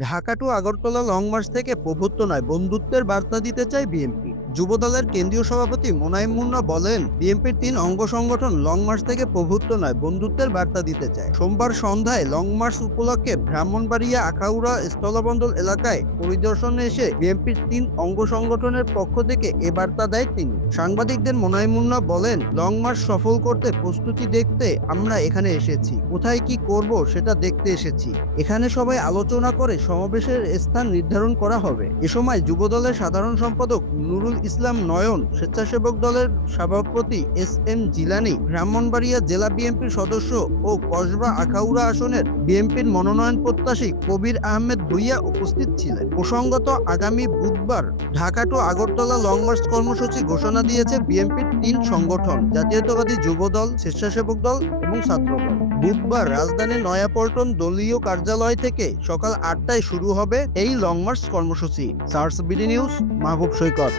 Dhaka to Agartala long march থেকে প্রভুত্ব নয় বন্ধুত্বের বার্তা দিতে চায় বিএনপি। যুবদলের কেন্দ্রীয় সভাপতি মোনায়েম মুন্না বলেন, বিএনপির তিন অঙ্গ সংগঠন লং মার্চ থেকে প্রভুত্ব নয়, বন্ধুত্বের বার্তা দিতে চায়। সোমবার সন্ধ্যায় লং মার্চ উপলক্ষে ব্রাহ্মণবাড়িয়া আখাউড়া স্থলবন্দর এলাকায় পরিদর্শনে এসে বিএনপির তিন অঙ্গ সংগঠনের পক্ষ থেকে এ বার্তা দেয় তিনি। সাংবাদিকদের মোনায়েম মুন্না বলেন, লং মার্চ সফল করতে প্রস্তুতি দেখতে আমরা এখানে এসেছি। কোথায় কি করব সেটা দেখতে এসেছি। এখানে সবাই আলোচনা করে সমাবেশের স্থান নির্ধারণ করা হবে। এ সময় যুবদলের সাধারণ সম্পাদক নুরুল ইসলাম নয়ন স্বেচ্ছাসেবক দলের সভাপতি এস এম জিলানি ব্রাহ্মণবাড়িয়া জেলা বিএনপির সদস্য ও কসবা আখাউড়া আসনের বিএনপির মনোনয়ন প্রত্যাশী কবির আহমেদ ভুইয়া উপস্থিত ছিলেন। প্রসঙ্গত, আগামী বুধবার Dhaka to Agartala long march কর্মসূচি ঘোষণা দিয়েছে বিএনপির তিন সংগঠন, জাতীয়তাবাদী যুব দল স্বেচ্ছাসেবক দল এবং ছাত্রদল। বুধবার রাজধানীর নয়াপল্টন দলীয় কার্যালয় থেকে সকাল আটটায় শুরু হবে এই লং মার্চ কর্মসূচি। সার্স বিডি নিউজ, মাহবুব সৈকত।